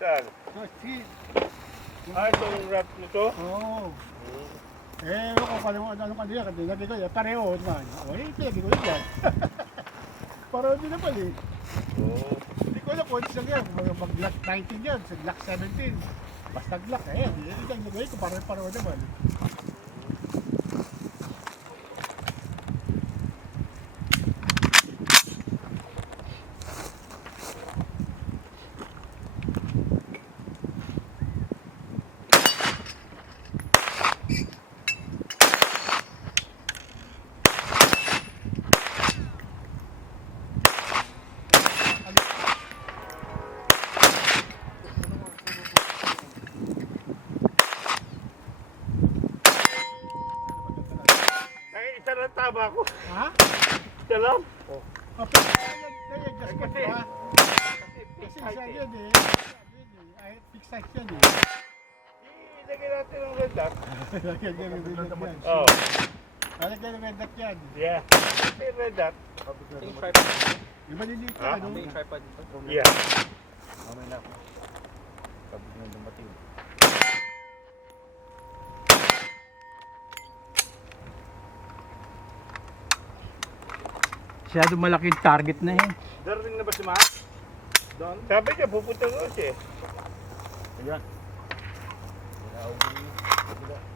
Saan? Sige. Itong wrap nito? Oo. Ako anong kanila, kasi lagi ko yan, pareho naman. Pinagi ko yun yan. Pareho din naman eh. Oo. Hindi ko alam kung ano yan, mag-lock 19 yan, lock 17. Basta lock hindi ang lagay ko, pareho naman. Isa lang tama ko. Ha? Isa lang? Oh. Nai-adjust ko Kasi, ba? fixed Kasi height isa eh. yan eh. Ay, fixed height yan eh. Ilagay natin ang red dot. Lagyan niya ng red dot yan. Oo. Lagyan ng red dot yan. Yeah. Ito yung red dot. Yung tripod. Yung maliliit Ha? na ano. Yung tripod dito. Yeah. Mamay na ako. Sabi na dumating. Masyado malaking target na eh. Darating na ba si Matt? Doon? Sabi niya, pupunta doon siya. Ayan. Wala ako.